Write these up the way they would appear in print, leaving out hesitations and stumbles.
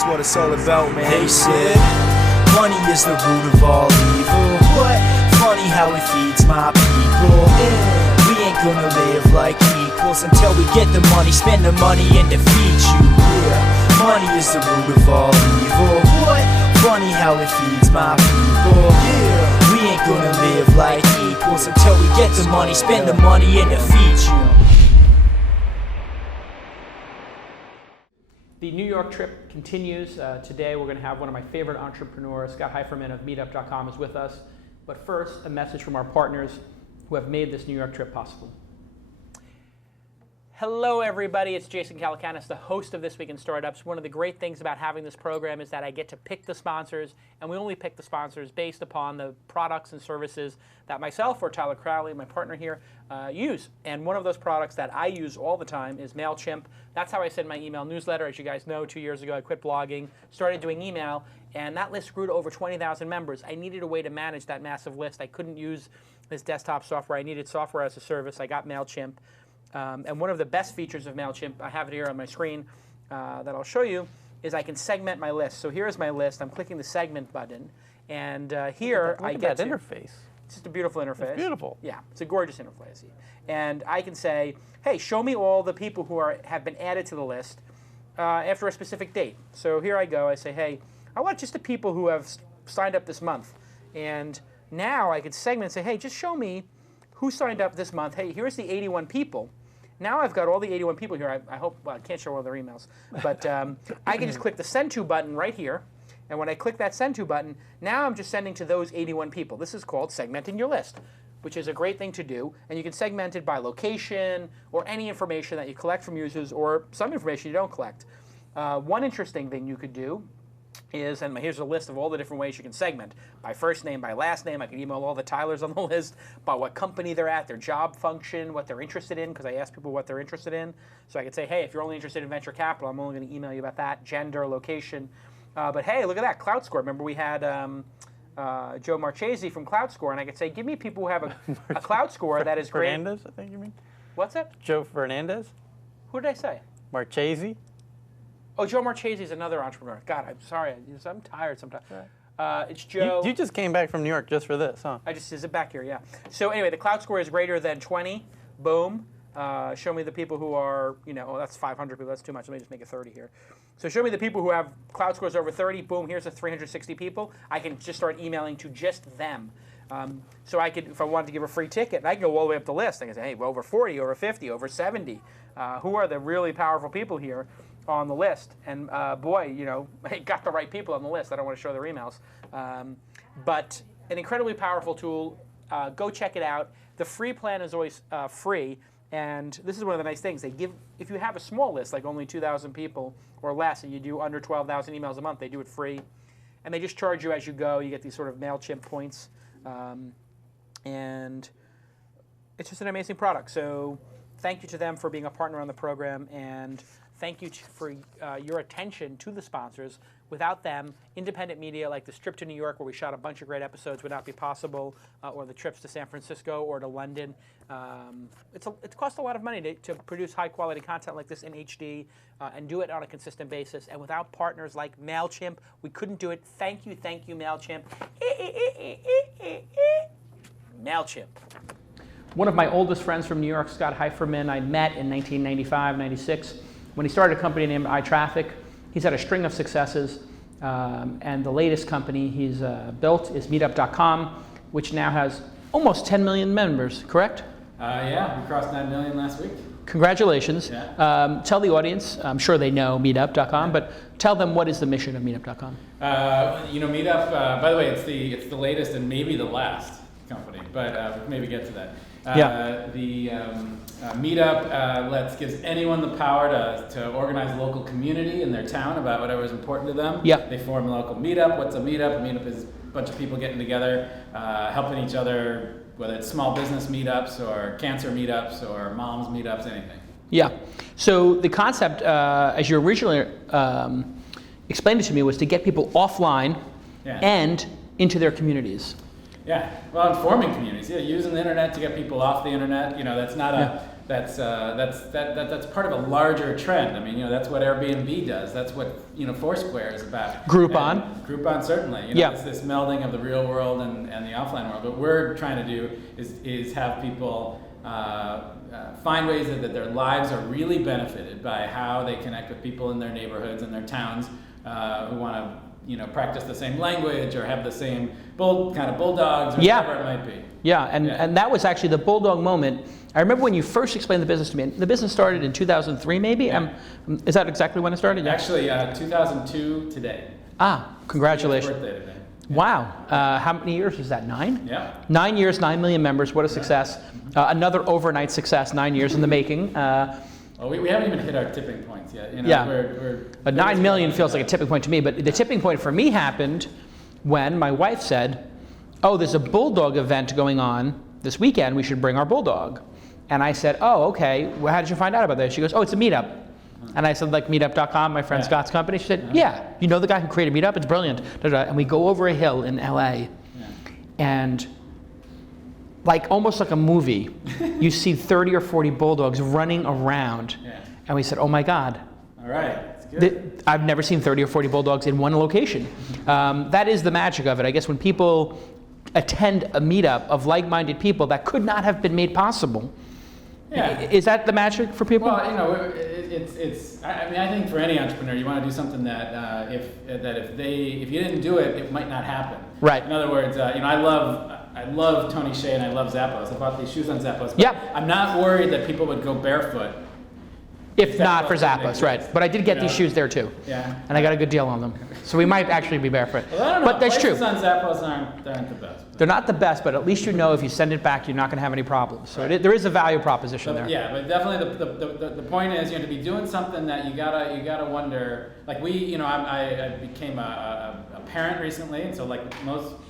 That's what it's all about, man. They said money is the root of all evil. What? Funny how it feeds my people. Yeah. We ain't gonna live like equals until we get the money, spend the money and defeat you. Yeah. Money is the root of all evil. What? Funny how it feeds my people. Yeah. We ain't gonna live like equals until we get the money, spend the money and defeat you. The New York trip continues. Today we're going to have one of my favorite entrepreneurs, Scott Heiferman of Meetup.com is with us. But first, a message from our partners who have made this New York trip possible. Hello everybody, it's Jason Calacanis, the host of This Week in Startups. One of the great things about having this program is that I get to pick the sponsors, and we only pick the sponsors based upon the products and services that myself or Tyler Crowley, my partner here, use. And one of those products that I use all the time is MailChimp. That's how I send my email newsletter. As you guys know, 2 years ago I quit blogging, started doing email, and that list grew to over 20,000 members. I needed a way to manage that massive list. I couldn't use this desktop software. I needed software as a service. I got MailChimp. And one of the best features of MailChimp, I have it here on my screen that I'll show you, is I can segment my list. So here's my list. I'm clicking the segment button, and here I get that interface. It's just a beautiful interface. It's beautiful. Yeah, it's a gorgeous interface. And I can say, hey, show me all the people who have been added to the list after a specific date. So here I go. I say, hey, I want just the people who have signed up this month. And now I can segment and say, hey, just show me who signed up this month. Hey, here's the 81 people. Now I've got all the 81 people here. I hope, well, I can't show all their emails, but I can just click the Send To button right here. And when I click that Send To button, now I'm just sending to those 81 people. This is called segmenting your list, which is a great thing to do. And you can segment it by location or any information that you collect from users or some information you don't collect. One interesting thing you could do is, and here's a list of all the different ways you can segment. By first name, by last name. I can email all the Tylers on the list, by what company they're at, their job function, what they're interested in, because I ask people what they're interested in. So I could say, hey, if you're only interested in venture capital, I'm only going to email you about that, gender, location. But hey, look at that, CloudScore. Remember we had Joe Marchese from CloudScore, and I could say, give me people who have a CloudScore that is great. Fernandez, I think you mean? What's that? Joe Fernandez? Who did I say? Marchese? Oh, Joe Marchese is another entrepreneur. God, I'm sorry. I'm tired sometimes. It's Joe. You just came back from New York just for this, huh? Is it back here? Yeah. So anyway, the CloudScore is greater than 20. Boom. Show me the people who are, oh, that's 500 people. That's too much. Let me just make it 30 here. So show me the people who have CloudScores over 30. Boom. Here's the 360 people. I can just start emailing to just them. So I could, if I wanted to give a free ticket, I can go all the way up the list. I can say, hey, over 40, over 50, over 70. Who are the really powerful people here on the list? And boy, I got the right people on the list. I don't want to show their emails. But an incredibly powerful tool. Go check it out. The free plan is always free. And this is one of the nice things. They give, if you have a small list, like only 2,000 people or less, and you do under 12,000 emails a month, they do it free. And they just charge you as you go. You get these sort of MailChimp points. And it's just an amazing product. So thank you to them for being a partner on the program, and thank you for your attention to the sponsors. Without them, independent media like this trip to New York, where we shot a bunch of great episodes, would not be possible, or the trips to San Francisco or to London. It costs a lot of money to produce high-quality content like this in HD and do it on a consistent basis. And without partners like MailChimp, we couldn't do it. Thank you, MailChimp. MailChimp. One of my oldest friends from New York, Scott Heiferman, I met in 1995, 96, when he started a company named iTraffic. He's had a string of successes, and the latest company he's built is Meetup.com, which now has almost 10 million members, correct? Yeah, we crossed 9 million last week. Congratulations. Yeah. Tell the audience, I'm sure they know Meetup.com, but tell them what is the mission of Meetup.com. Meetup, by the way, it's the latest and maybe the last company, but we can maybe get to that. The Meetup gives anyone the power to organize a local community in their town about whatever is important to them. Yep. They form a local meetup. What's a meetup? A meetup is a bunch of people getting together, helping each other, whether it's small business meetups or cancer meetups or moms meetups, anything. Yeah. So the concept, as you originally explained it to me, was to get people offline and into their communities. Yeah, well, and forming communities. Yeah, using the internet to get people off the internet. That's not that's part of a larger trend. I mean, that's what Airbnb does. That's what Foursquare is about. Groupon. And Groupon certainly. It's this melding of the real world and the offline world. What we're trying to do is have people find ways that their lives are really benefited by how they connect with people in their neighborhoods and their towns who want to practice the same language or have the same bulldogs or whatever it might be. Yeah, and that was actually the bulldog moment. I remember when you first explained the business to me. The business started in 2003, maybe? Yeah. Is that exactly when it started? Yeah. Actually, 2002 today. Congratulations. Birthday today. Wow. How many years was that? 9? Yeah. 9 years, 9 million members. What a success. Another overnight success, 9 years in the making. Well, we haven't even hit our tipping points yet. But 9 million feels like a tipping point to me. But the tipping point for me happened when my wife said, oh, there's a bulldog event going on this weekend. We should bring our bulldog. And I said, oh, okay. Well, how did you find out about that? She goes, oh, it's a meetup. And I said, like meetup.com, my friend Scott's company. She said, yeah, you know the guy who created Meetup? It's brilliant. And we go over a hill in LA. And almost like a movie, you see 30 or 40 bulldogs running around. And we said, oh my God. All right. That's good. I've never seen 30 or 40 bulldogs in one location. That is the magic of it. I guess when people attend a meetup of like-minded people, that could not have been made possible. Yeah. Is that the magic for people? Well, it's. I mean, I think for any entrepreneur, you want to do something that if you didn't do it, it might not happen. Right. In other words, I love Tony Hsieh and I love Zappos. I bought these shoes on Zappos. But I'm not worried that people would go barefoot. If not for Zappos, right. But I did get these shoes there too. Yeah. And I got a good deal on them. So we might actually be barefoot. Well, I don't know. But that's true. Prices on Zappos aren't the best. They're not the best, but at least you know if you send it back, you're not going to have any problems. So there is a value proposition there. Yeah, but definitely the point is to be doing something that you gotta wonder. Like I became a parent recently, and so like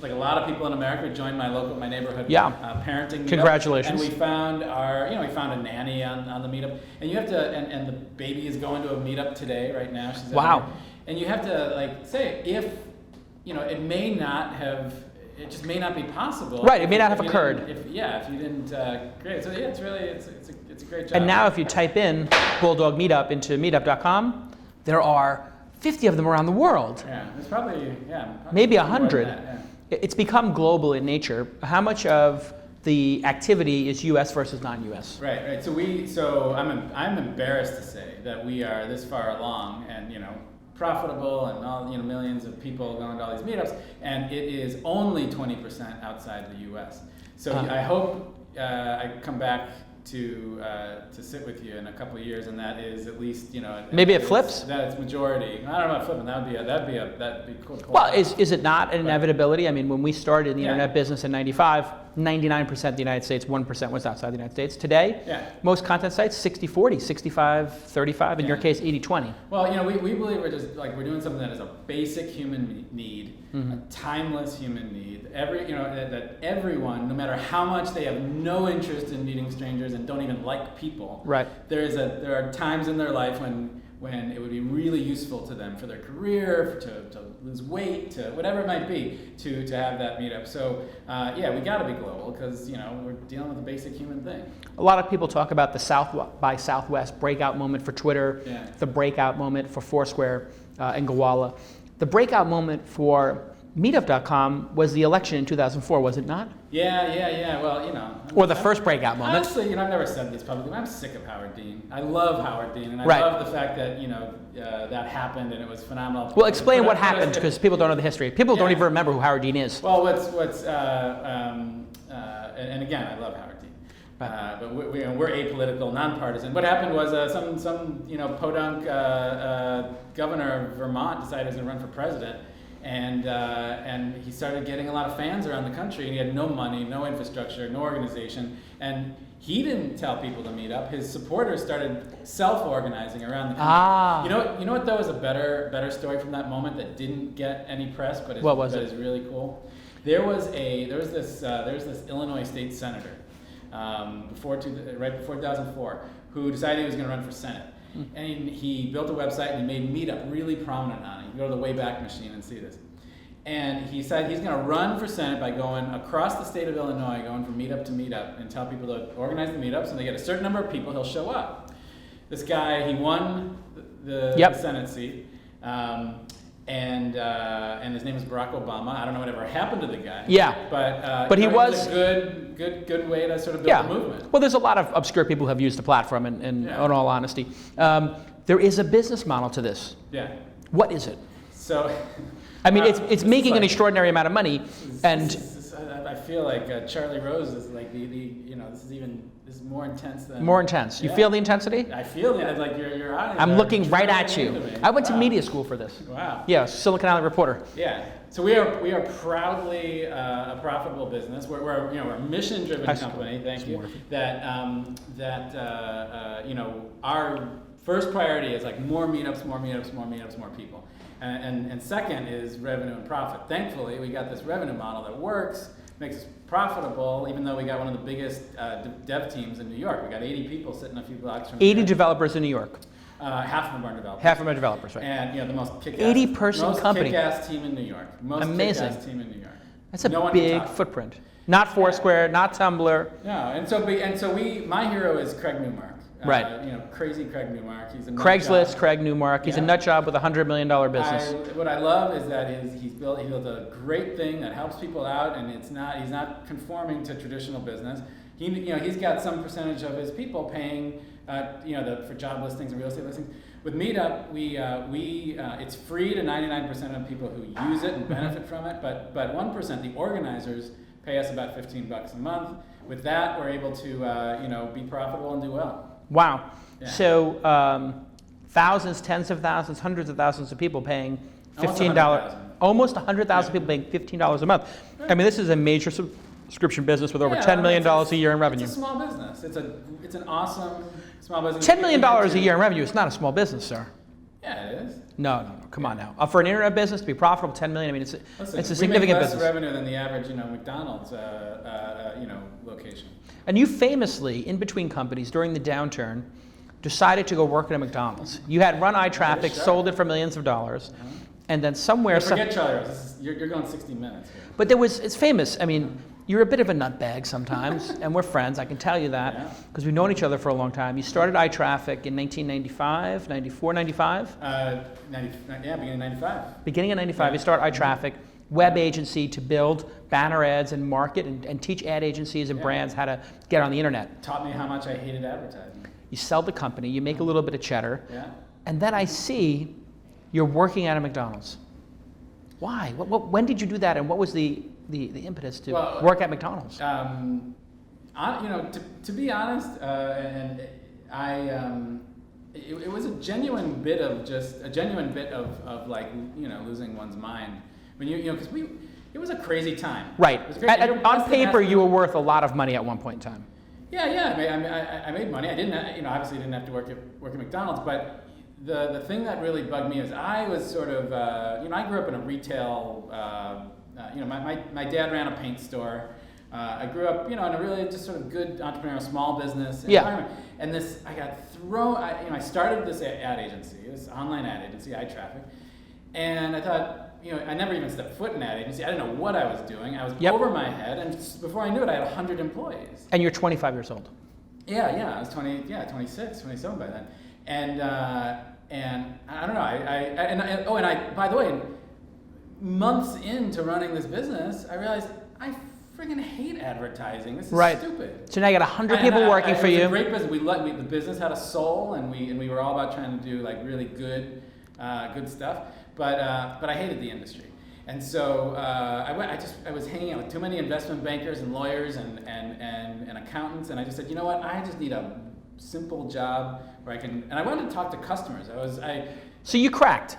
a lot of people in America joined my neighborhood parenting meetup. Congratulations. And we found a nanny on the meetup, and you have to and the baby is going to a meetup today right now. She's wow. And you have to say if it just may not be possible. Right, it may not have occurred. If you didn't create. So it's a great job. And now if you type in Bulldog Meetup into meetup.com, there are 50 of them around the world. Yeah, there's probably maybe 100. It's become global in nature. How much of the activity is U.S. versus non-U.S.? Right. So I'm embarrassed to say that we are this far along, and profitable, and all millions of people going to all these meetups, and it is only 20% outside the U.S. So I hope I come back to sit with you in a couple of years, and that is at least maybe it flips. That it's majority. I don't know about flipping. That'd be cool. Well, is it not an inevitability? I mean, when we started in the internet business in '95, 99% of the United States, 1% was outside the United States. Today, most content sites 60-40, 65-35. In your case, 80-20. Well, we believe we're doing something that is a basic human need, a timeless human need. That everyone, no matter how much they have no interest in meeting strangers and don't even like people, right? There are times in their life when it would be really useful to them for their career, to lose weight, to whatever it might be, to have that meetup. So we got to be global because we're dealing with a basic human thing. A lot of people talk about the South by Southwest breakout moment for Twitter, the breakout moment for Foursquare and Gowalla. The breakout moment for Meetup.com was the election in 2004, was it not? Yeah. Well, Or the first breakout moment. Honestly, I've never said this publicly. I'm sick of Howard Dean. I love Howard Dean, and I love the fact that that happened and it was phenomenal. Well, explain what happened because people don't know the history. People don't even remember who Howard Dean is. Well, and again, I love Howard Dean. But we're apolitical, nonpartisan. What happened was some podunk governor of Vermont decided he was going to run for president. And he started getting a lot of fans around the country, and he had no money, no infrastructure, no organization, and he didn't tell people to meet up. His supporters started self-organizing around the country. You know what though is a better story from that moment that didn't get any press, but is really cool. There was this Illinois state senator right before 2004 who decided he was going to run for Senate. And he built a website and he made Meetup really prominent on it. You can go to the Wayback Machine and see this. And he said he's going to run for Senate by going across the state of Illinois, going from meetup to meetup, and tell people to organize the meetups, and they get a certain number of people, he'll show up. This guy, he won the Senate seat, and his name is Barack Obama. I don't know whatever happened to the guy. Yeah. But he it was a good way to sort of build the movement. Well, there's a lot of obscure people who have used the platform, and in all honesty. There is a business model to this. Yeah. What is it? So, I mean, it's making an extraordinary amount of money, and I feel like Charlie Rose is like this is more intense than more intense. You feel the intensity? I feel it. Like your eyes. I'm looking right at you. I went to media school for this. Wow. Yeah, Silicon Valley reporter. Yeah. So we are proudly a profitable business. We're a mission-driven company. Thank you. That our first priority is like more meetups, more people. And second is revenue and profit. Thankfully, we got this revenue model that works, makes us profitable, even though we got one of the biggest dev teams in New York. We got 80 people sitting a few blocks from 80 developers in New York. Half of them are developers. Half of them are developers, right? And the most kick-ass 80-person company. Kick-ass team in New York. Most amazing. Kick-ass team in New York. That's a big footprint. Not Foursquare, not Tumblr. No, and so my hero is Craig Newmark. Right. Crazy Craig Newmark. He's a Craigslist, Craig Newmark. He's a nut job with a $100 million business. What I love is that he built a great thing that helps people out, and he's not conforming to traditional business. He's got some percentage of his people paying for job listings and real estate listings. With Meetup, it's free to 99% of people who use it and benefit from it, but 1%, the organizers, pay us about $15 a month. With that, we're able to be profitable and do well. Wow. Yeah. So thousands, tens of thousands, hundreds of thousands of people paying $15. Almost 100,000 people paying $15 a month. I mean, this is a major subscription business with over $10 million a year in revenue. It's a small business. It's an awesome small business. $10 million a year in revenue is not a small business, sir. Yeah, it is. No. Come on now. For an internet business to be profitable, $10 million. I mean, it's a significant business. We make less revenue than the average, McDonald's, location. And you famously, in between companies during the downturn, decided to go work at a McDonald's. You had run iTraffic, sold it for millions of dollars, and then somewhere. Forget Charlie Rose. You're going 60 minutes here. But it's famous. I mean, you're a bit of a nutbag sometimes, and we're friends. I can tell you that because we've known each other for a long time. You started iTraffic in 1995, 94, 95. Beginning of 95. Beginning of 95, you start iTraffic. Web agency to build banner ads and market and teach ad agencies and brands how to get on the internet. Taught me how much I hated advertising. You sell the company, you make a little bit of cheddar, and then I see you're working at a McDonald's. Why? When did you do that, and what was the impetus to work at McDonald's? To be honest, it was a genuine bit of losing one's mind. Because it was a crazy time. Right. On paper, you were worth a lot of money at one point in time. Yeah. I made money. I didn't, obviously didn't have to work at McDonald's, but the thing that really bugged me is I was sort of, I grew up in a retail. My dad ran a paint store. I grew up, in a really just sort of good entrepreneurial small business environment. And I got thrown. I started this ad agency, this online ad agency, iTraffic, and I thought. I never even stepped foot in an ad agency. I didn't know what I was doing. I was over my head, and before I knew it, I had 100 employees. And you're 25 years old. Yeah, I was 26, 27 by then. And I don't know. By the way, months into running this business, I realized I friggin' hate advertising. This is stupid. So now you got 100 people working for you. It was a great business. The business had a soul, and we were all about trying to do like really good stuff. But I hated the industry, and so I was hanging out with too many investment bankers and lawyers and accountants, and I just said, you know what? I just need a simple job where I can. And I wanted to talk to customers. So you cracked.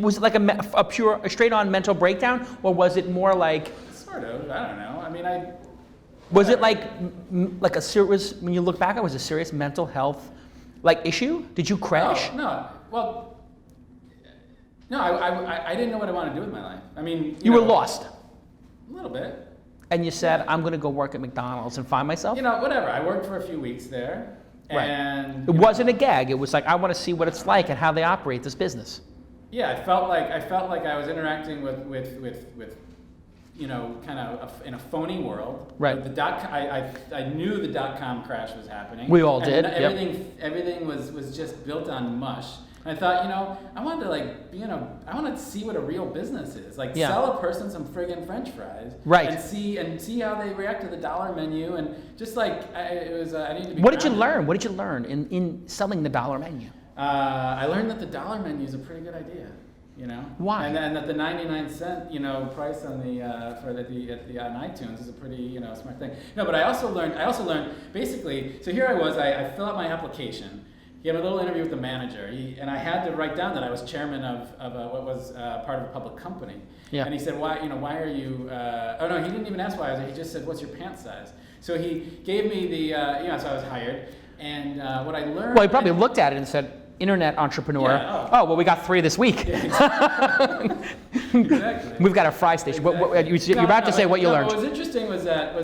Was it like a straight-on mental breakdown, or was it more like? Sort of. I don't know. I mean, Was it like a serious? When you look back, it was a serious mental health issue. Did you crash? No. Well. No, I didn't know what I wanted to do with my life. I mean, you were lost. A little bit. And you said, I'm going to go work at McDonald's and find myself? Whatever. I worked for a few weeks there. Right. And it wasn't a gag. It was like, I want to see what it's like and how they operate this business. yeah, I felt like I was interacting with you know, kind of in a phony world. Right. I knew the .com crash was happening. We all and did. Everything was just built on mush. And I thought, you know, I wanted to I want to see what a real business is. Like sell a person some friggin' French fries. Right. And see how they react to the dollar menu, and just like I need to be. What did you learn? What did you learn in selling the dollar menu? I learned that the dollar menu is a pretty good idea. You know why? And that the 99-cent price on the on iTunes is a pretty smart thing. No, but I also learned basically. So here I fill out my application. He had a little interview with the manager, and I had to write down that I was chairman of what was part of a public company. Yeah. And he said, why are you? Oh no, he didn't even ask why I was there. He just said, what's your pant size? So he gave me the so I was hired, and what I learned. Well, he probably looked at it and said, internet entrepreneur. Yeah, oh, well, we got 3 this week. Yeah, exactly. We've got a fry station. Exactly. You're about to say what you learned. What was interesting was that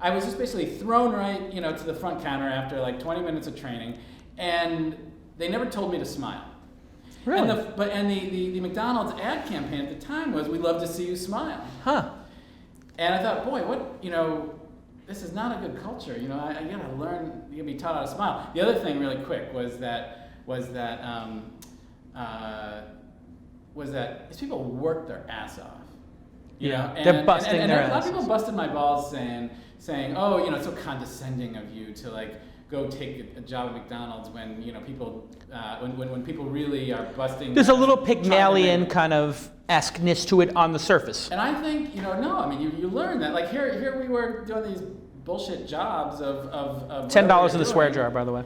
I was just basically thrown right to the front counter after like 20 minutes of training, and they never told me to smile. Really? And the McDonald's ad campaign at the time was, "We love to see you smile." Huh. And I thought, boy, this is not a good culture. I gotta learn. You gotta be taught how to smile. The other thing, really quick, was that these people work their ass off. They're busting their a lot of asses. people busted my balls saying, oh, it's so condescending of you to like go take a job at McDonald's when people when people really are busting. There's a little Pygmalion kind of esqueness to it on the surface. And I think no, I mean you learn that. Like here we were doing these bullshit jobs of $10 in the swear jar, by the way.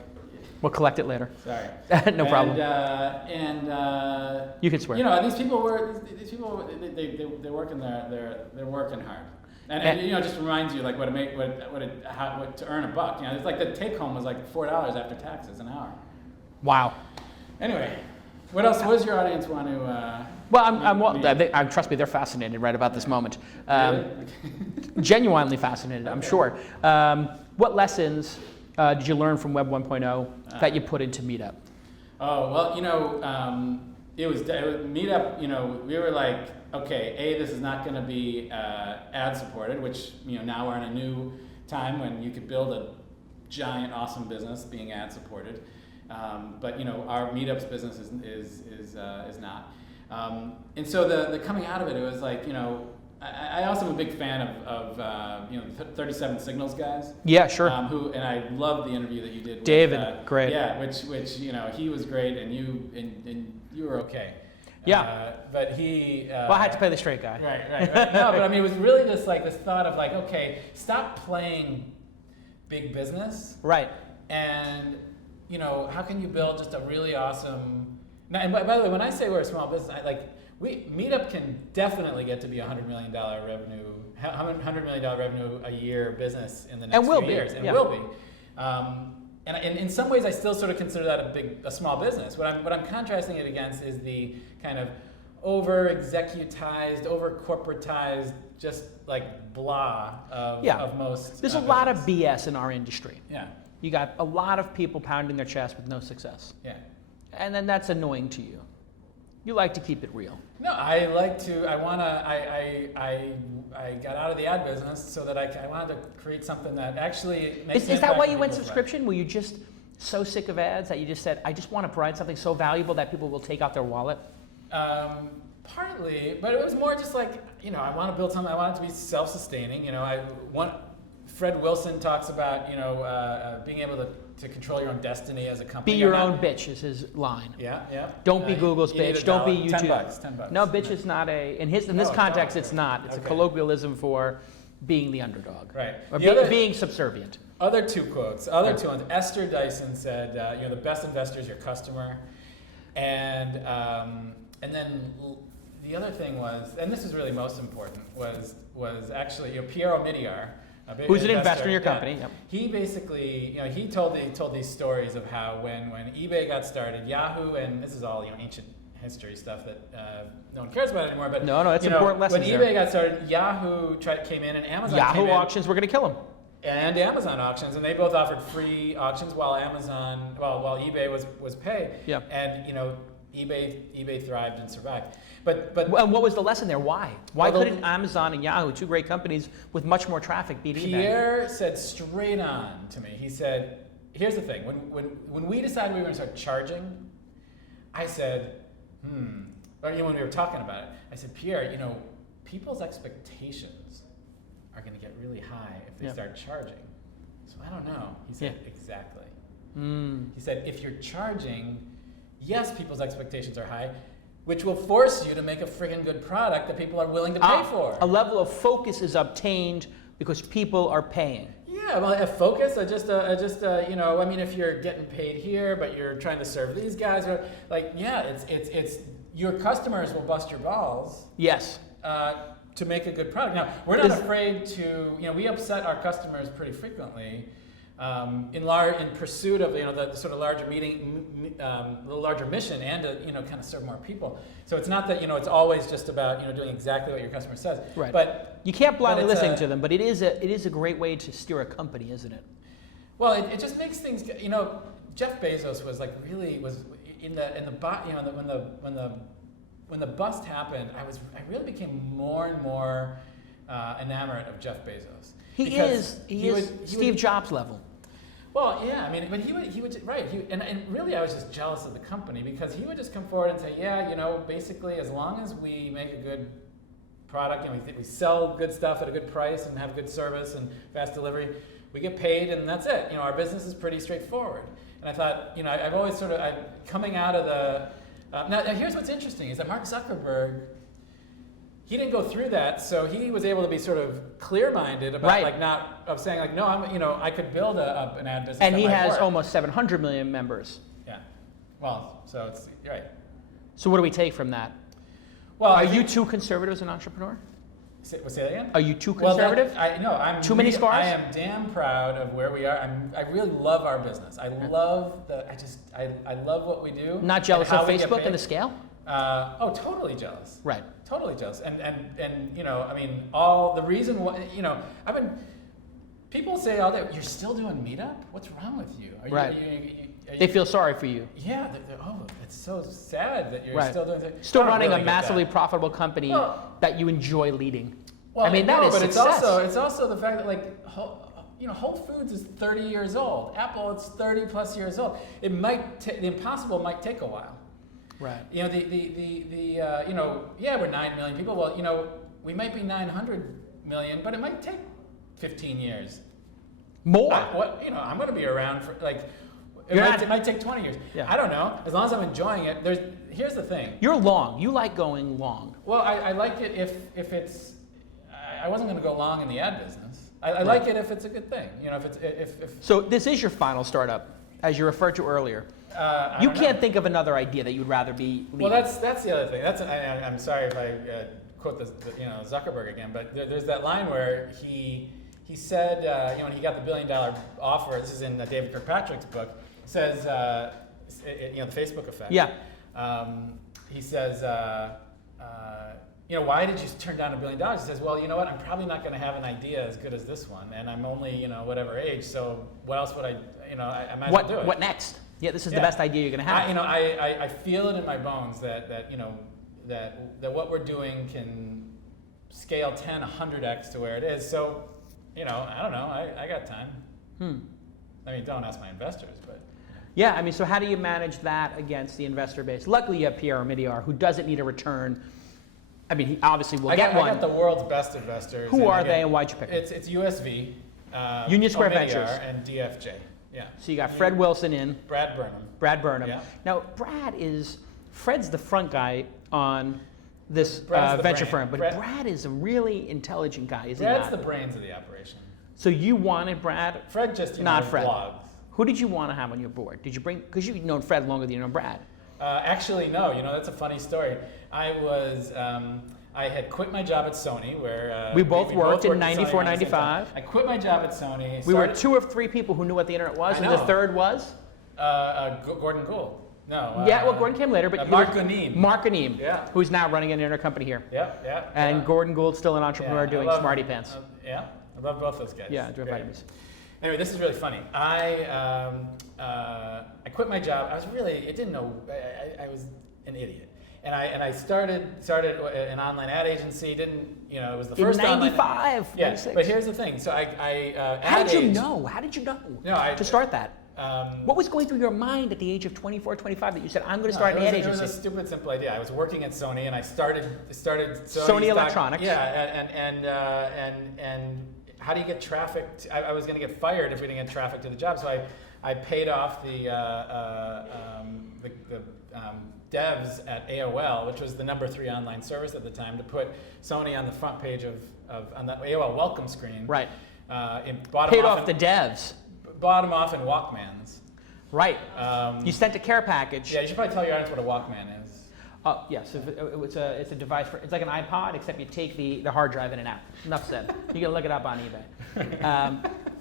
We'll collect it later. Sorry. No problem. And you can swear. These people they're working they're working hard. And it just reminds you like what to earn a buck. It's like the take home was like $4 after taxes an hour. Wow. Anyway, what else? What does your audience want to? Well, trust me, they're fascinated right about this moment. Really? Genuinely fascinated, I'm sure. What lessons did you learn from Web 1.0 that you put into Meetup? Oh well, it was Meetup. We were like, okay, this is not going to be ad supported, which now we're in a new time when you could build a giant, awesome business being ad supported. But our Meetup's business is not. And so the coming out of it was like I also am a big fan of 37 Signals guys. Yeah, sure. And I loved the interview that you did with David. Great. Yeah, which he was great, and you were okay. Yeah. But he. Well, I had to play the straight guy. Right. No, but I mean, it was really this thought of like, okay, stop playing big business. Right. And how can you build just a really awesome? Now, and by the way, when I say we're a small business, Meetup can definitely get to be $100 million revenue, $100 million revenue a year business in the next few years, and will be. And in some ways, I still sort of consider that a small business. What I'm contrasting it against is the kind of over-executized, over-corporatized, just like blah of most. There's a lot of BS in our industry. Yeah. You got a lot of people pounding their chest with no success. Yeah. And then that's annoying to you. You like to keep it real. No, I got out of the ad business so that I wanted to create something that actually makes Is that why you went subscription? Were you just so sick of ads that you just said, I just want to provide something so valuable that people will take out their wallet? Partly, but it was more just like, I want to build something, I want it to be self-sustaining. Fred Wilson talks about, being able to control your own destiny as a company. Be your own bitch is his line. Yeah. Don't be Google's bitch. Don't be YouTube. $10. No, bitch is not in this context. It's not. It's a colloquialism for being the underdog. Right. Or being subservient. Other two quotes. Other two ones. Esther Dyson said, the best investor is your customer, and then the other thing was, and this is really most important, was actually Piero Midiar. Who's an investor in your company? Yeah. Yep. He basically, he told these stories of how when eBay got started, Yahoo, and this is all ancient history stuff that no one cares about anymore. But no, it's important lessons. When eBay got started, Yahoo came in, and Amazon Yahoo came in, auctions were going to kill them. And Amazon auctions, and they both offered free auctions while eBay was pay. Yeah. And eBay thrived and survived. But And what was the lesson there? Why? Why Well, couldn't Amazon and Yahoo, two great companies with much more traffic, beat eBay? Pierre said straight on to me. He said, "Here's the thing. When we decided we were going to start charging, I said, or when we were talking about it, I said, Pierre, people's expectations are going to get really high if they start charging. So I don't know." He said, "Exactly." He said, "If you're charging, yes, people's expectations are high, which will force you to make a friggin' good product that people are willing to pay for." A level of focus is obtained because people are paying. Yeah, well, a focus, I mean, if you're getting paid here, but you're trying to serve these guys, it's your customers will bust your balls. Yes. To make a good product. Now, we're not afraid to, we upset our customers pretty frequently in pursuit of, the sort of larger the larger mission and to, kind of serve more people. So it's not that, it's always just about, doing exactly what your customer says. Right. But you can't blindly listen to them, but it is a great way to steer a company, isn't it? Well, it just makes things, Jeff Bezos was when the bust happened, I really became more and more enamored of Jeff Bezos. He is Steve Jobs level. Well, yeah, I mean, but he would right, and really I was just jealous of the company because he would just come forward and say, basically as long as we make a good product and we sell good stuff at a good price and have good service and fast delivery, we get paid and that's it. Our business is pretty straightforward. And I thought, I've always coming out of the now here's what's interesting is that Mark Zuckerberg, he didn't go through that, so he was able to be sort of clear-minded about saying no, I could build an ad business. And he has almost 700 million members. Yeah, well, so it's right. So what do we take from that? Well, are you too conservative as an entrepreneur? Say that again? Are you too conservative? I'm too many scars? I am damn proud of where we are. I really love our business. I love I love what we do. Not jealous of Facebook and the scale? Totally jealous. Right. Totally jealous. And I mean, all the reason why, people say all day, "You're still doing Meetup? What's wrong with you?" They feel sorry for you. Yeah. It's so sad that you're still doing it. Still running a massively profitable company that you enjoy leading. Well, I mean, that is success. It's also the fact that Whole Foods is 30 years old. Apple, it's 30 plus years old. It might the impossible might take a while. Right. We're 9 million people. Well, we might be 900 million, but it might take 15 years. More. I'm going to be around for it might take 20 years. Yeah. I don't know. As long as I'm enjoying it. Here's the thing. You're long. You like going long. Well, I like it if it's. I wasn't going to go long in the ad business. I like it if it's a good thing. If. So this is your final startup, as you referred to earlier. You can't think of another idea that you'd rather be leading. Well, that's the other thing. I'm sorry if I quote Zuckerberg again, but there's that line where he said when he got the $1 billion offer. This is in David Kirkpatrick's book. Says the Facebook effect. Yeah. He says why did you turn down $1 billion? He says, well, you know what? I'm probably not going to have an idea as good as this one, and I'm only whatever age. So what else would I might as well do it. What next? Yeah, this is the best idea you're going to have. I feel it in my bones that what we're doing can scale 10, 100x to where it is. So I don't know. I got time. I mean, don't ask my investors, but. Yeah, I mean, so how do you manage that against the investor base? Luckily, you have Pierre Omidyar, who doesn't need a return. I mean, he obviously will get one. I got the world's best investors. Who are they and why'd you pick them? It's USV, Union Square Omidyar, Ventures, and DFJ. Yeah. So you got Fred Wilson in. Brad Burnham. Brad Burnham. Yeah. Now, Fred's the front guy on this venture firm, but Brad is a really intelligent guy, isn't he? Brad's the brains of the operation. So you wanted Brad? Fred just not Fred. Blogs. Who did you want to have on your board? Did you bring? Because you've known Fred longer than you know Brad. Actually, no. That's a funny story. I had quit my job at Sony, where we both worked in 94, 95. I quit my job at Sony. We were 2 of 3 people who knew what the internet was, and the third was? Gordon Gould. No. Gordon came later, but Mark Ganeem. Mark Ganeem, yeah. Who's now running an internet company here. Yeah. And Gordon Gould's still an entrepreneur doing Smarty Pants. I love both those guys. Yeah, doing vitamins. Anyway, this is really funny. I quit my job. I was really, it didn't know, I was an idiot. And I started an online ad agency. Didn't it was the first in online. 95. Yeah, 96. but here's the thing. So How did you know? To start that? What was going through your mind at the age of 24, 25 that you said, I'm going to start an ad agency? It was a stupid, simple idea. I was working at Sony, and I started Sony Electronics. Yeah, and how do you get traffic? I was going to get fired if we didn't get traffic to the job, so I paid off the devs at AOL, which was the #3 online service at the time, to put Sony on the front page on the AOL welcome screen. Right. Paid off the devs. Bought them off in Walkmans. Right. You sent a care package. Yeah, you should probably tell your audience what a Walkman is. Yes, it's a device it's like an iPod, except you take the hard drive in and out. Enough said. You can look it up on eBay.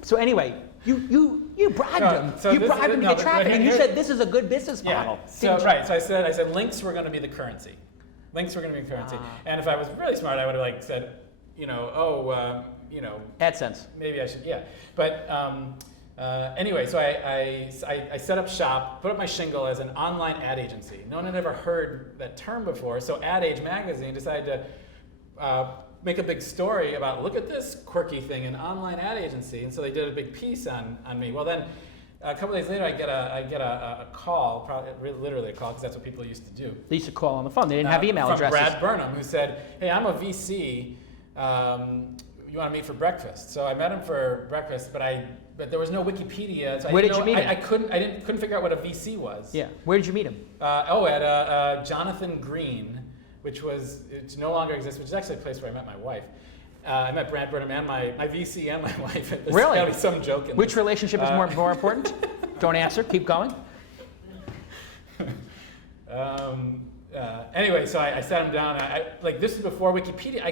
So anyway, you bribed him. You bribed him to get traffic, and you said this is a good business model. So I said links were going to be the currency. Links were going to be the currency. And if I was really smart, I would have said, AdSense. Maybe I should, yeah. But anyway, so I set up shop, put up my shingle as an online ad agency. No one had ever heard that term before, so Ad Age magazine decided to make a big story about, look at this quirky thing, an online ad agency, and so they did a big piece on me. Well, then a couple days later, I get a call, probably literally a call, because that's what people used to do. They used to call on the phone. They didn't have email addresses. Brad Burnham, who said, "Hey, I'm a VC. You want to meet for breakfast?" So I met him for breakfast, but there was no Wikipedia. So Where did you meet him? I couldn't figure out what a VC was. Yeah. Where did you meet him? At Jonathan Green, which no longer exists, which is actually a place where I met my wife. I met Brad Burnham and my VC and my wife. There's Really? gotta be some joke in Which this. relationship is more important? Don't answer. Keep going. Anyway, so I sat him down. This is before Wikipedia. I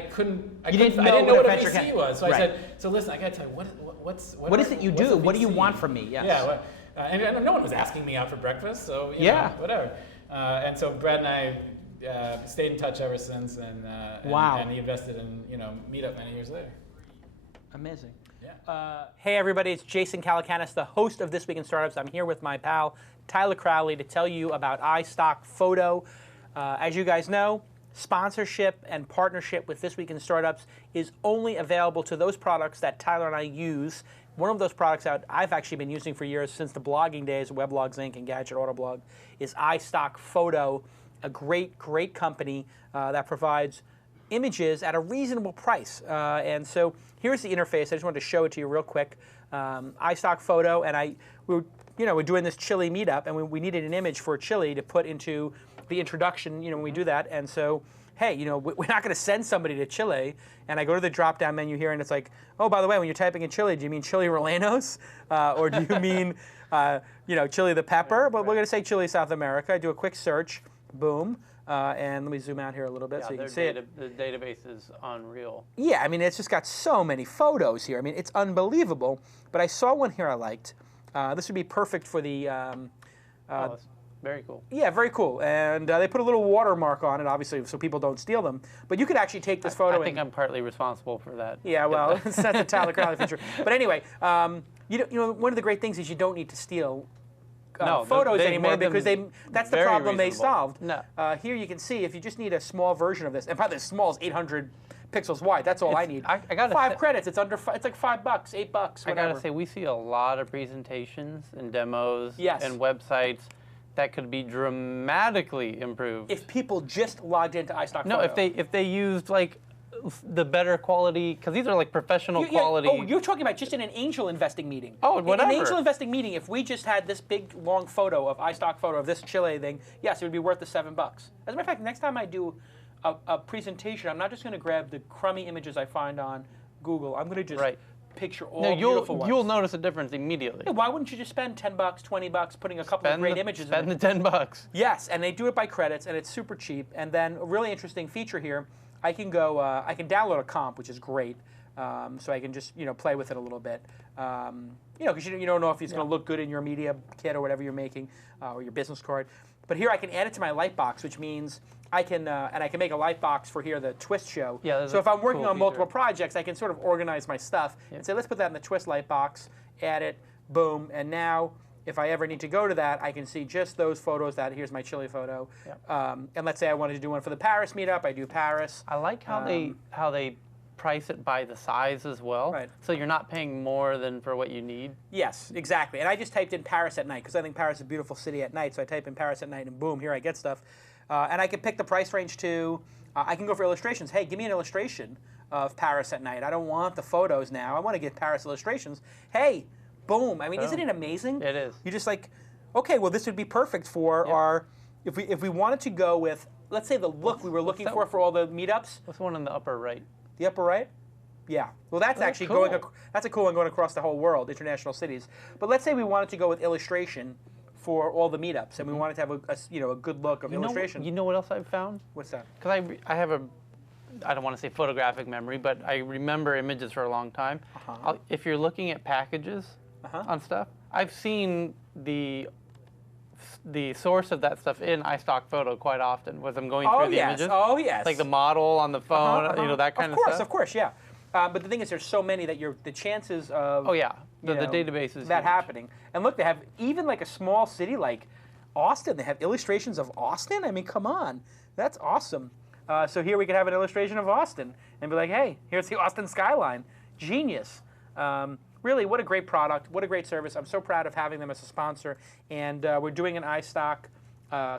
didn't know what a venture VC was. So I right. said, "So listen, I got to tell you What is it you do? What do you want from me?" Yes. Yeah. And no one was asking me out for breakfast, so whatever. And so Brad and I stayed in touch ever since, and wow. And he invested in Meetup many years later. Amazing. Yeah. Hey everybody, it's Jason Calacanis, the host of This Week in Startups. I'm here with my pal Tyler Crowley to tell you about iStockphoto. As you guys know, sponsorship and partnership with This Week in Startups is only available to those products that Tyler and I use. One of those products that I've actually been using for years, since the blogging days, Weblogs Inc. and Gadget Autoblog, is iStockphoto, a great we that provides images at a reasonable price. And so here's the interface. I just wanted to show it to you real quick. iStockphoto, and we're doing this chili meetup, and we needed an image for chili to put into the introduction, when we do that. And so, hey, we're not going to send somebody to Chile. And I go to the drop-down menu here, and it's like, oh, by the way, when you're typing in chili, do you mean chili rellenos? Or do you mean, chili the pepper? But we're going to say chili South America. I do a quick search, boom. And let me zoom out here a little bit so you can see it. The database is unreal. Yeah, it's just got so many photos here. It's unbelievable. But I saw one here I liked. This would be perfect for the... That's very cool. Yeah, very cool. And they put a little watermark on it, obviously, so people don't steal them. But you could actually take this photo. I think I'm partly responsible for that. Yeah, well, that's the Tyler Crowley feature. But anyway, one of the great things is you don't need to steal photos anymore, because that's the problem they solved. No. Here you can see, if you just need a small version of this, and probably the small is 800 pixels wide. That's all I need. I gotta 5 credits. It's like $5, $8, whatever. I gotta say, we see a lot of presentations and demos Yes. and websites that could be dramatically improved. If people just logged into iStockphoto. No, if they used the better quality, because these are professional quality. Oh, you're talking about just in an angel investing meeting. Oh, whatever. In an angel investing meeting, if we just had this big long photo of iStockphoto of this chili thing, yes, it would be worth the $7. As a matter of fact, next time I do a presentation, I'm not just going to grab the crummy images I find on Google. I'm going to just picture all beautiful ones. You'll notice a difference immediately. Yeah, why wouldn't you just spend $10, $20 putting a couple of great images in? Spend the $10. Yes, and they do it by credits, and it's super cheap. And then a really interesting feature here, I can go. I can download a comp, which is great. So I can just play with it a little bit. Because you don't know if it's going to look good in your media kit or whatever you're making, or your business card. But here I can add it to my Lightbox, which means I can make a Lightbox for the TWiST show. Yeah, so if I'm working on multiple projects, I can sort of organize my stuff and say, let's put that in the TWiST Lightbox, add it, boom, and now if I ever need to go to that, I can see just those photos. Here's my Chile photo. Yep. And let's say I wanted to do one for the Paris meetup, I do Paris. I like how they price it by the size as well. Right. So you're not paying more than for what you need. Yes, exactly. And I just typed in Paris at night because I think Paris is a beautiful city at night. So I type in Paris at night and boom, here I get stuff. And I can pick the price range too. I can go for illustrations. Hey, give me an illustration of Paris at night. I don't want the photos now. I want to get Paris illustrations. Hey, boom. I mean, isn't it amazing? It is. You're just like, okay, well, this would be perfect for our, if we wanted to go with, let's say the look we were looking for all the meetups. What's the one in the upper right? The upper right? Yeah. Well, that's actually cool. that's a cool one going across the whole world, international cities. But let's say we wanted to go with illustration for all the meetups, and we wanted to have a good look of illustration. You know what else I've found? What's that? Because I have I don't want to say photographic memory, but I remember images for a long time. If you're looking at packages on stuff, I've seen the source of that stuff in iStockphoto quite often, as I'm going through the images. Oh, yes. Like the model on the phone, that kind of stuff. Of course, yeah. But the thing is, there's so many that the chances of the database is that huge. happening. And look, they have even like a small city like Austin. They have illustrations of Austin. I mean, come on, that's awesome. So here we could have an illustration of Austin and be like, hey, here's the Austin skyline. Genius. Really, what a great product. What a great service. I'm so proud of having them as a sponsor. And we're doing an iStock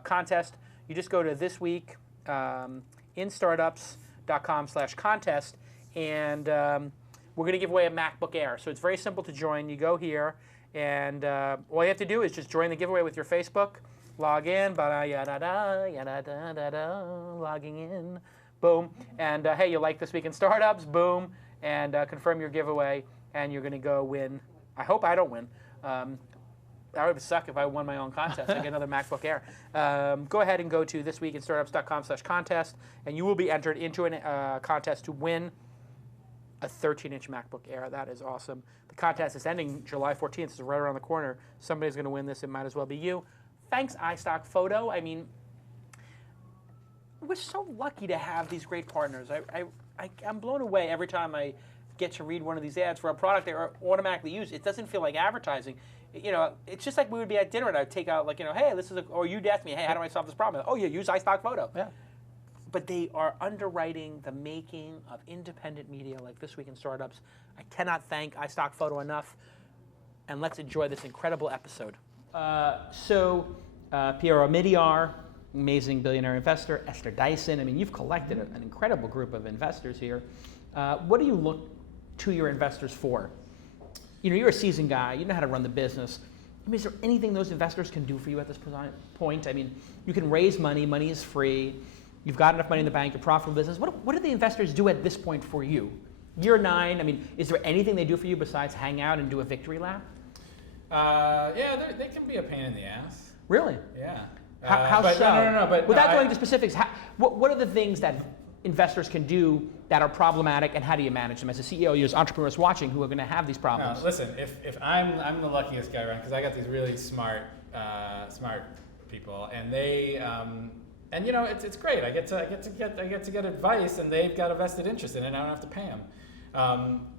contest. You just go to this week instartups.com/contest, and we're going to give away a MacBook Air. So it's very simple to join. You go here, and all you have to do is just join the giveaway with your Facebook. Log in, logging in, boom. And hey, you like This Week in Startups, boom. And confirm your giveaway, and you're going to go win. I hope I don't win. That would suck if I won my own contest. I get another MacBook Air. Go ahead and go to thisweekinstartups.com/contest, and you will be entered into a contest to win a 13-inch MacBook Air. That is awesome. The contest is ending July 14th. It's right around the corner. Somebody's going to win this. It might as well be you. Thanks, iStockphoto. I mean, we're so lucky to have these great partners. I'm blown away every time I get to read one of these ads for a product they automatically use. It doesn't feel like advertising. It's just like we would be at dinner and I'd take out hey, this is or you'd ask me, hey, how do I solve this problem? Oh, you use iStockphoto. Yeah. But they are underwriting the making of independent media like This Week in Startups. I cannot thank iStockphoto enough. And let's enjoy this incredible episode. Piero Midyar, amazing billionaire investor, Esther Dyson. I mean, you've collected an incredible group of investors here. What do you look to your investors for? You're a seasoned guy. You know how to run the business. I mean, is there anything those investors can do for you at this point? I mean, you can raise money. Money is free. You've got enough money in the bank. You're a profitable business. What do the investors do at this point for you? Year 9. I mean, is there anything they do for you besides hang out and do a victory lap? Yeah, they can be a pain in the ass. Really? Yeah. How but so? No. But without going into specifics, what are the things that investors can do that are problematic, and how do you manage them? As a CEO, there's entrepreneurs watching who are going to have these problems. No, listen, if I'm the luckiest guy around because I got these really smart people, and they and it's great. I get to get advice, and they've got a vested interest in it, and I don't have to pay them.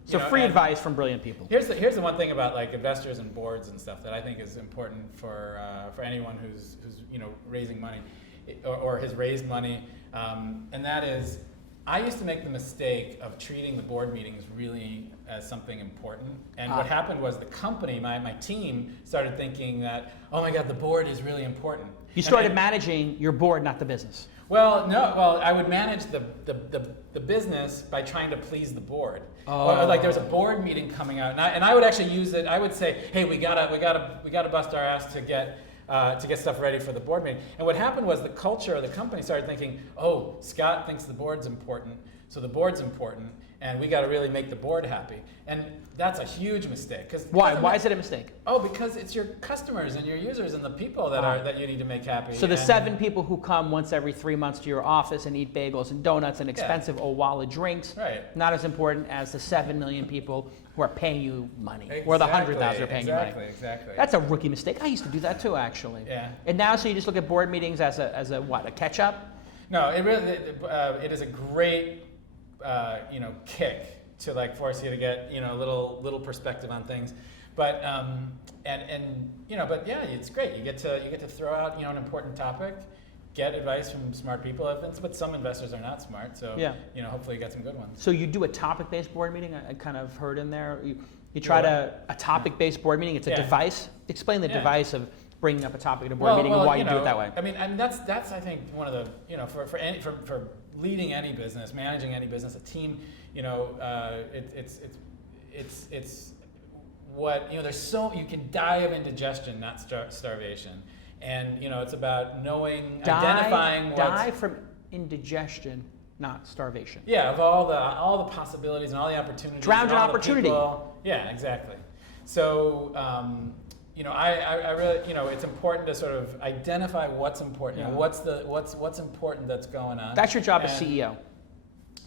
So free advice from brilliant people. Here's the one thing about like investors and boards and stuff that I think is important for anyone who's raising money or has raised money, and that is, I used to make the mistake of treating the board meetings really as something important. And what happened was the company, my team, started thinking that, oh my God, the board is really important. You started managing your board, not the business. Well, no. Well, I would manage the business by trying to please the board. Oh. Or like there was a board meeting coming out, and I would actually use it. I would say, hey, we gotta bust our ass to get stuff ready for the board meeting. And what happened was the culture of the company started thinking, oh, Scott thinks the board's important, so the board's important, and we got to really make the board happy. And that's a huge mistake. Why? Why is it a mistake? Oh, because it's your customers and your users and the people that you need to make happy. So the 7 people who come once every 3 months to your office and eat bagels and donuts and expensive Owala drinks, not as important as the 7 million people who are paying you money, exactly, or the 100,000 are paying you money. Exactly. That's a rookie mistake. I used to do that too, actually. Yeah. And now, so you just look at board meetings as a what? A catch-up? No, it really it is a great kick to like force you to get a little perspective on things, but but yeah, it's great. You get to throw out an important topic, get advice from smart people. But some investors are not smart, so hopefully you get some good ones. So you do a topic-based board meeting. I kind of heard in there. You try a topic-based board meeting. It's a device. Explain the device of bringing up a topic at a board meeting and why you do it that way. I mean that's I think one of the for leading any business, managing any business, a team, it's what there's so you can die of indigestion, not starvation, and it's about knowing, identifying die from indigestion, not starvation. Yeah, of all the possibilities and all the opportunities. Drowned in opportunity. Yeah, exactly. So. I really, it's important to sort of identify what's important. What's important that's going on. That's your job as CEO.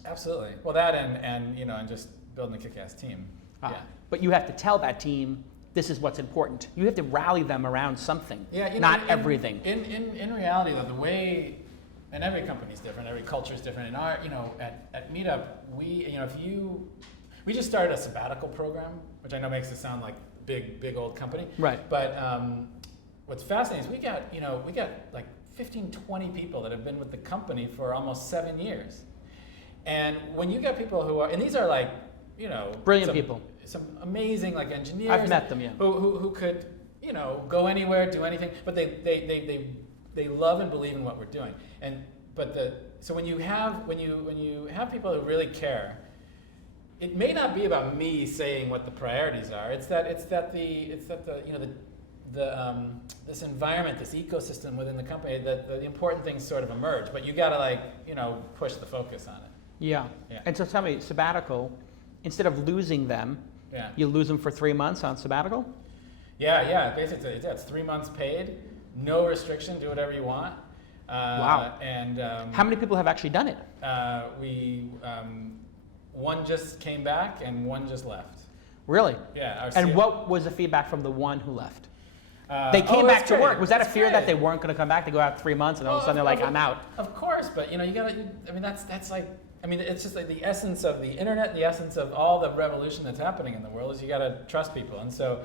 Absolutely. Well, that and just building a kick-ass team. Yeah. But you have to tell that team this is what's important. You have to rally them around something. Yeah. Not everything. In reality, though, the way, and every company's different, every culture is different. In our, at Meetup, we just started a sabbatical program, which I know makes it sound like big old company. Right. But what's fascinating is we got like 15, 20 people that have been with the company for almost 7 years. And when you get people who are, and these are like, brilliant people, some amazing like engineers. I've met them, who could, go anywhere, do anything, but they love and believe in what we're doing. So when you have people who really care, it may not be about me saying what the priorities are. It's that this environment, this ecosystem within the company, that the important things sort of emerge. But you got to push the focus on it. Yeah. And so tell me, sabbatical, instead of losing them, you lose them for 3 months on sabbatical? Yeah. Basically, it's 3 months paid, no restriction, do whatever you want. Wow. And how many people have actually done it? One just came back and one just left. Really? Yeah. And what was the feedback from the one who left? They came back to work. Was that a fear that they weren't going to come back? They go out 3 months and all of a sudden they're like, I'm out. Of course, but you gotta. That's like. It's just like the essence of the internet, the essence of all the revolution that's happening in the world is you gotta trust people. And so,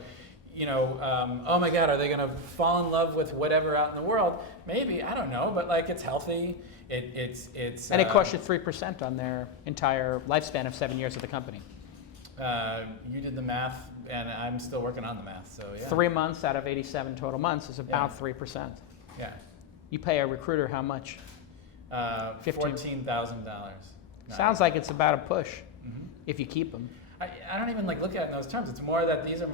oh my God, are they gonna fall in love with whatever out in the world? Maybe, I don't know, but like it's healthy. It's and it cost you 3% on their entire lifespan of 7 years of the company. You did the math, and I'm still working on the math. So yeah. 3 months out of 87 total months is about 3%. Yeah. You pay a recruiter how much? $14,000. Sounds like it's about a push if you keep them. I don't even look at it in those terms. It's more that these are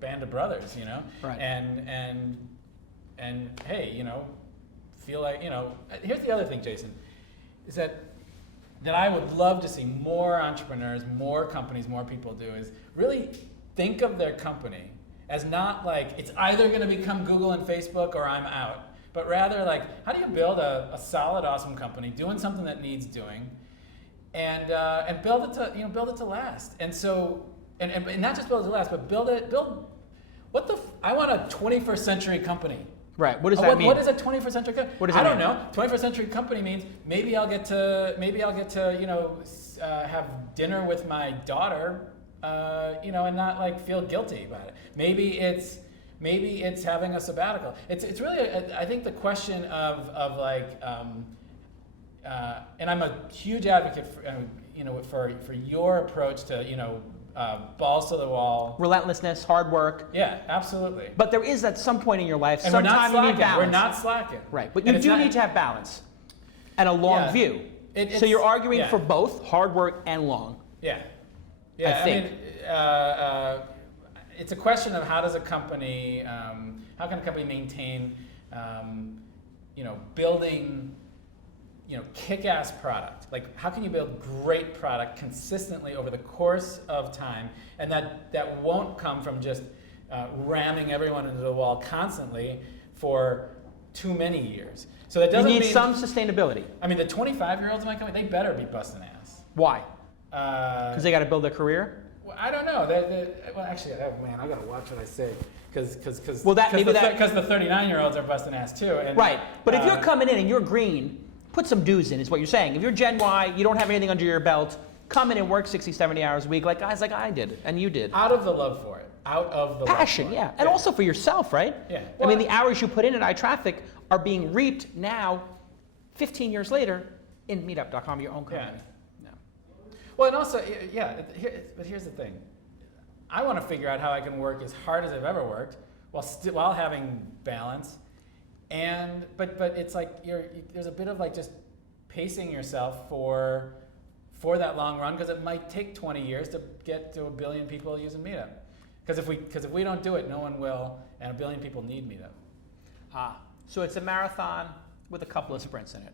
band of brothers, Right. And hey, feel like, here's the other thing, Jason, is that I would love to see more entrepreneurs, more companies, more people do is really think of their company as not like it's either going to become Google and Facebook or I'm out, but rather like how do you build a solid, awesome company doing something that needs doing, and build it to last. And so and not just build it to last, but build I want a 21st century company. Right. What does that mean? What is a 21st century company? What does that mean? I don't know. 21st century company means maybe I'll get to have dinner with my daughter, and not like feel guilty about it. Maybe it's having a sabbatical. It's really I think the question of like and I'm a huge advocate for your approach to balls to the wall. Relentlessness, hard work. Yeah, absolutely. But there is at some point in your life, and sometime you need balance. We're not slacking. Right, but you do need to have balance and a long view. So you're arguing for both hard work and long. Yeah. I think. It's a question of how does a company, how can a company maintain, building, kick-ass product. Like, how can you build great product consistently over the course of time, and that won't come from just ramming everyone into the wall constantly for too many years. So that doesn't mean... You need some sustainability. I mean, the 25-years in my company, they better be busting ass. Why? Because they got to build their career? Well, I don't know. Well, actually, man, I got to watch what I say. Because the 39-year-olds are busting ass too. And, right. But if you're coming in and you're green, put some dues in, is what you're saying. If you're Gen Y, you don't have anything under your belt, come in and work 60, 70 hours a week like guys like I did and you did. Out of the love for it. Out of the passion, love for yeah. it. And also for yourself, right? Yeah. I mean, the hours you put in at iTraffic are being reaped now, 15 years later, in Meetup.com, your own company. Yeah. Well, and also, but here's the thing. I want to figure out how I can work as hard as I've ever worked while having balance. But it's like there's a bit of like just pacing yourself for that long run, because it might take 20 years to get to 1 billion people using Meetup. Because if we don't do it, no one will, and 1 billion people need Meetup. So it's a marathon with a couple of sprints in it.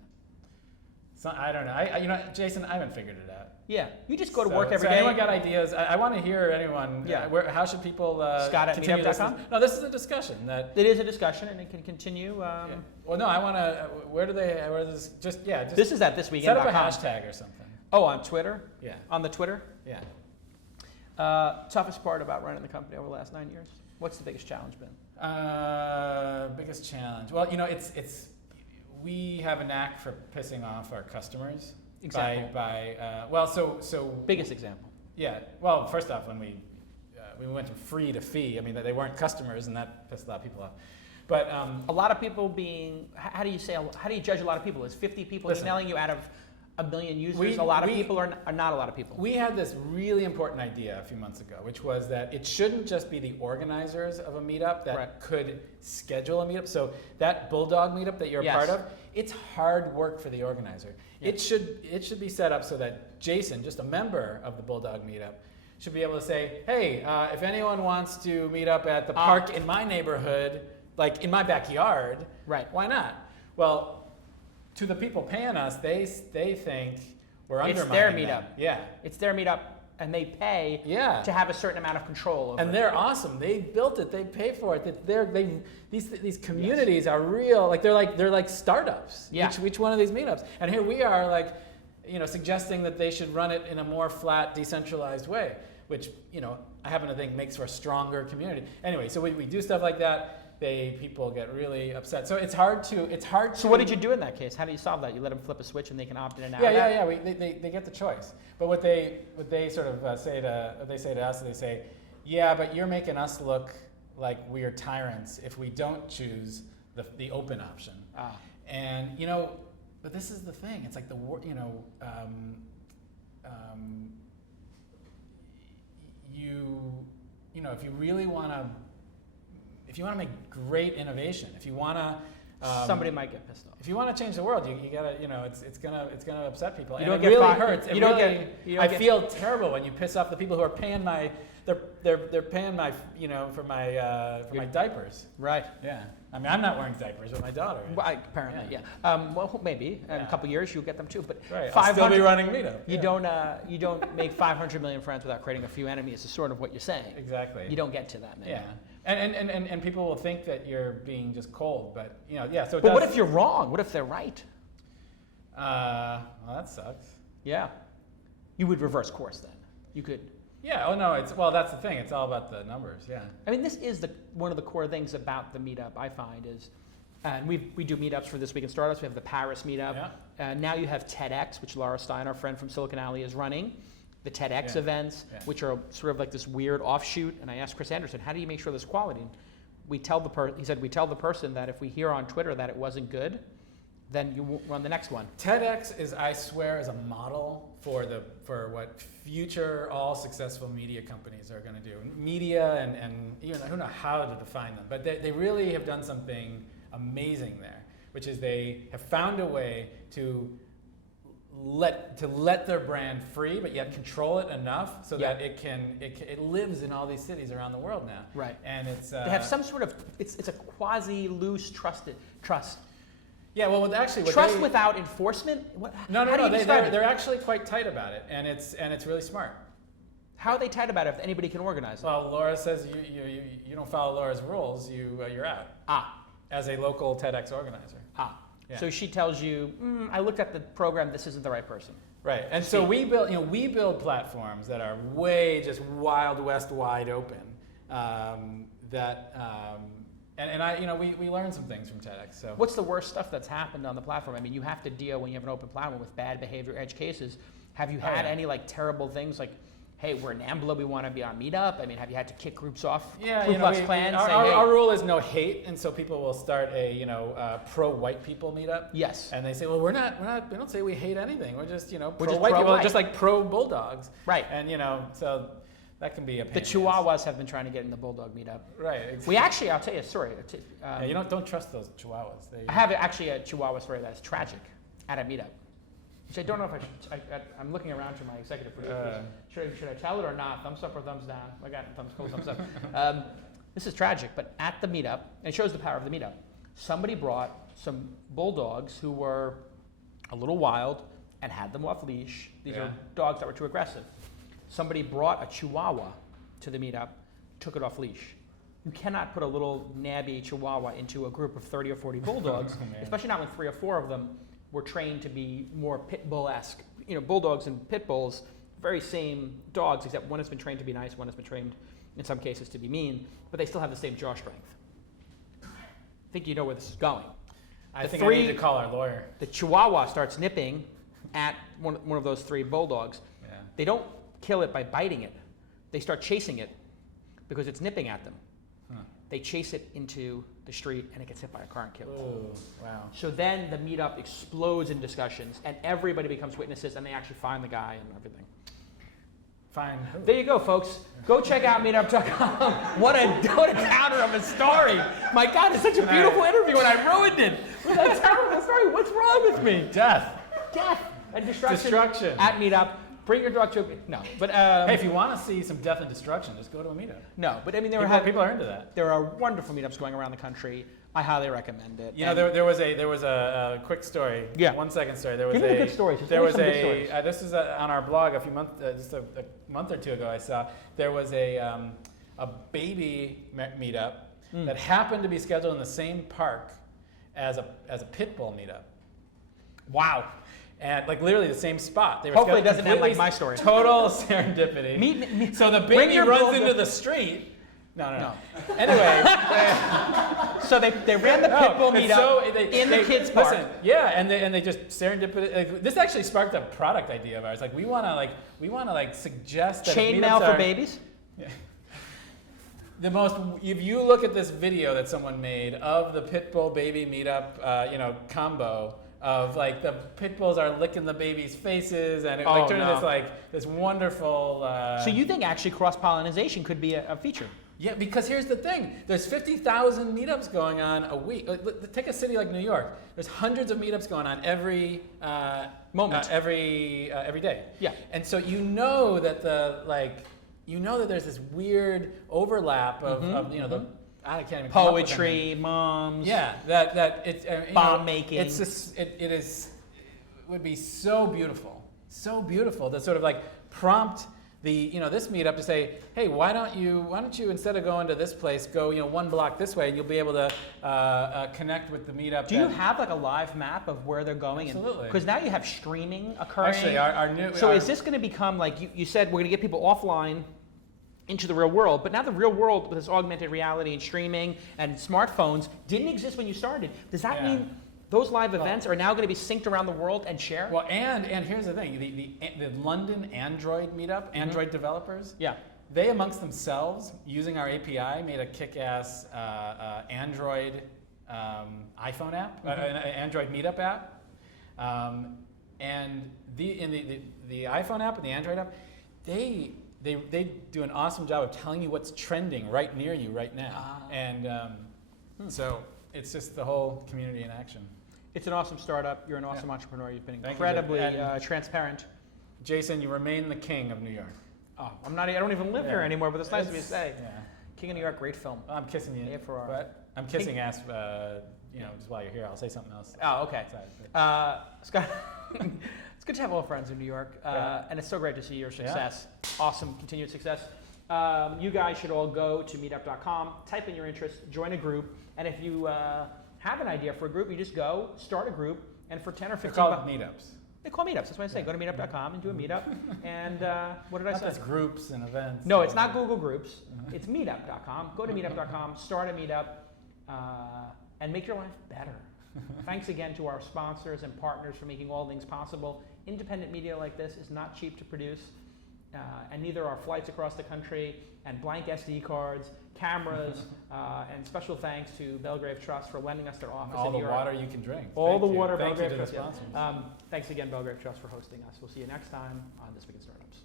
So I don't know. Jason, I haven't figured it out. Yeah, you just go to work every day. Anyone got ideas? I want to hear anyone. Yeah. How should people Scott at continue meetup.com? No, this is a discussion that. It is a discussion, and it can continue. Yeah. Well, no, I want to. Where does just this is at thisweekend.com. Set up a hashtag or something. Oh, on Twitter? Yeah. On the Twitter? Yeah. Toughest part about running the company over the last 9 years? What's the biggest challenge been? Biggest challenge. Well, it's we have a knack for pissing off our customers. Example. So biggest example. Yeah. Well, first off, when we went from free to fee, I mean they weren't customers, and that pissed a lot of people off. But a lot of people being. How do you judge a lot of people? Is 50 people emailing you out of 1 million users a lot of people or not a lot of people? We had this really important idea a few months ago, which was that it shouldn't just be the organizers of a meetup that could schedule a meetup. So that Bulldog meetup that you're a part of, it's hard work for the organizer. Yeah. It should be set up so that Jason, just a member of the Bulldog meetup, should be able to say, hey, if anyone wants to meet up at the park in my neighborhood, like in my backyard, why not? Well, to the people paying us, they think we're undermining It's their meetup. them. Yeah. It's their meetup, and they pay Yeah. to have a certain amount of control over it. And they're awesome. They built it. They pay for it. These communities are real. Like they're like startups. Yeah. Each one of these meetups. And here we are, like, suggesting that they should run it in a more flat, decentralized way, which I happen to think makes for a stronger community. Anyway, so we do stuff like that. People get really upset. So it's hard to. So what did you do in that case? How do you solve that? You let them flip a switch and they can opt in and out. Yeah. They get the choice. But what they sort of say to us, they say, yeah, but you're making us look like we are tyrants if we don't choose the open option. And but this is the thing. It's like if you really want to. If you want to make great innovation, if you want to, somebody might get pissed off. If you want to change the world, you gotta, it's gonna upset people. You and don't it get really fi- hurts. you don't get- you don't I get- feel terrible when you piss off the people who are paying they're paying my, for my diapers. Right. Yeah. I mean, I'm not wearing diapers, but my daughter is. Well, apparently, yeah. Well, maybe in a couple years you'll get them too. But Right. I'll still be running Meetup. You don't make 500 million friends without creating a few enemies. Is sort of what you're saying. Exactly. You don't get to that many. Yeah. And people will think that you're being just cold, but yeah. So. But what if you're wrong? What if they're right? Well, that sucks. Yeah. You would reverse course then. You could. Yeah. Oh no. That's the thing. It's all about the numbers. Yeah. I mean, this is one of the core things about the meetup. I find is, and we do meetups for This Week in Startups. We have the Paris meetup. Yeah. Now you have TEDx, which Laura Stein, our friend from Silicon Alley, is running. The TEDx events, which are sort of like this weird offshoot. And I asked Chris Anderson, how do you make sure there's quality? And he said, we tell the person that if we hear on Twitter that it wasn't good, then you won't run the next one. TEDx is a model for what future all successful media companies are going to do. Media and I don't know how to define them, but they really have done something amazing there, which is they have found a way to let their brand free, but yet control it enough so that it lives in all these cities around the world now. Right. And it's they have some sort of it's a quasi loose trust. Yeah. Well, actually, trust without enforcement. No. They're actually quite tight about it, and it's really smart. How are they tight about it if anybody can organize it? Well, Laura says you don't follow Laura's rules, you're out. As a local TEDx organizer. Yeah. So she tells you, I looked at the program, this isn't the right person. Right, and so we build platforms that are way just Wild West wide open, that And I, you know, we learned some things from TEDx. So What's the worst stuff that's happened on the platform? I mean, you have to deal when you have an open platform with bad behavior, edge cases. Have you had any like terrible things like, hey, we're in NAMBLA, we want to be on Meetup? I mean, have you had to kick groups off? Yeah, Group you know, plans? our rule is no hate, and so people will start a pro-white people meetup. Yes. And they say, well, we don't say we hate anything. We're just just pro-white people, pro-white. just like pro-bulldogs. Right. And so that can be a pain. The Chihuahuas have been trying to get in the Bulldog Meetup. Right. Exactly. We actually, I'll tell you a story. Yeah, you don't trust those Chihuahuas. I have actually a Chihuahua story that's tragic at a meetup, which I don't know if I'm looking around to my executive producers. Should I tell it or not? Thumbs up or thumbs down? I got thumbs up. This is tragic, but at the meetup, and it shows the power of the meetup, somebody brought some bulldogs who were a little wild and had them off leash. These are dogs that were too aggressive. Somebody brought a Chihuahua to the meetup, took it off leash. You cannot put a little nabby Chihuahua into a group of 30 or 40 bulldogs, especially not when 3 or 4 of them were trained to be more pit bull-esque. You know, bulldogs and pit bulls, very same dogs, except one has been trained to be nice, one has been trained in some cases to be mean, but they still have the same jaw strength. I think you know where this is going. I think I need to call our lawyer. The Chihuahua starts nipping at one of those 3 bulldogs. Yeah. They don't kill it by biting it. They start chasing it because it's nipping at them. They chase it into the street and it gets hit by a car and killed. Oh, wow. So then the meetup explodes in discussions and everybody becomes witnesses and they actually find the guy and everything. Fine. There you go, folks. Go check out meetup.com. What a counter of a story. My God, it's such a beautiful interview and I ruined it with a terrible story. What's wrong with me? Death and destruction. Destruction. At meetup. Bring your dog to no, but hey, if you want to see some death and destruction, just go to a meetup. No, but I mean people are into that. There are wonderful meetups going around the country. I highly recommend it. You know, there was a quick story. Yeah. 1 second story. There was Give me the good stories. There was some good stories. this is on our blog just a month or 2 ago. I saw there was a baby meetup that happened to be scheduled in the same park as a pit bull meetup. Wow. And like literally the same spot. They were Hopefully it doesn't end like my story. Total serendipity. So the baby runs into the street. No. Anyway. So they ran the pit bull meetup in the kids' park. Listen, yeah, and they just serendipity. Like, this actually sparked a product idea of ours. Like we want to suggest that chainmail for babies. Yeah. If you look at this video that someone made of the pit bull baby meetup, combo. Of like the pit bulls are licking the baby's faces and it turned into this wonderful. So you think actually cross-pollination could be a feature? Yeah, because here's the thing: there's 50,000 meetups going on a week. Take a city like New York. There's hundreds of meetups going on every moment, every day. Yeah, and so you know that there's this weird overlap of the. I can't even poetry, moms. Yeah, that it's bomb making. It's just it would be so beautiful to sort of like prompt this meetup to say, hey, why don't you instead of going to this place, go 1 block this way, and you'll be able to connect with the meetup. Do you have like a live map of where they're going? Absolutely. Because now you have streaming occurring. Actually, our new. So is this going to become like you said? We're going to get people offline into the real world, but now the real world with this augmented reality and streaming and smartphones didn't exist when you started. Does that mean those live events are now going to be synced around the world and shared? Well, and here's the thing: the London Android meetup, Android developers, they amongst themselves using our API made a kick-ass Android iPhone app, an Android meetup app, and the iPhone app and the Android app, they do an awesome job of telling you what's trending right near you right now. And so it's just the whole community in action. It's an awesome startup. You're an awesome entrepreneur. You've been incredibly transparent. Jason, you remain the king of New York. Oh, I don't even live here anymore, but it's nice of you to say. Yeah. King of New York, great film. I'm kissing you. But I'm kissing ass, just while you're here. I'll say something else. Oh, okay. Scott, it's good to have old friends in New York, and it's so great to see your success. Yeah. Awesome, continued success. You guys should all go to meetup.com, type in your interest, join a group, and if you have an idea for a group, you just go, start a group, and for 10 or 15 They're called meetups. They call meetups, that's what I say. Go to meetup.com and do a meetup, and what did I say? Not just groups and events. No, it's not Google Groups. It's meetup.com. Go to meetup.com, start a meetup. and make your life better. Thanks again to our sponsors and partners for making all things possible. Independent media like this is not cheap to produce, and neither are flights across the country and blank SD cards, cameras, and special thanks to Belgrave Trust for lending us their office All in the New York. water you can drink. All Thank the you. water Thank you Belgrave to the Trust. sponsors. Thanks again, Belgrave Trust, for hosting us. We'll see you next time on This Week in Startups.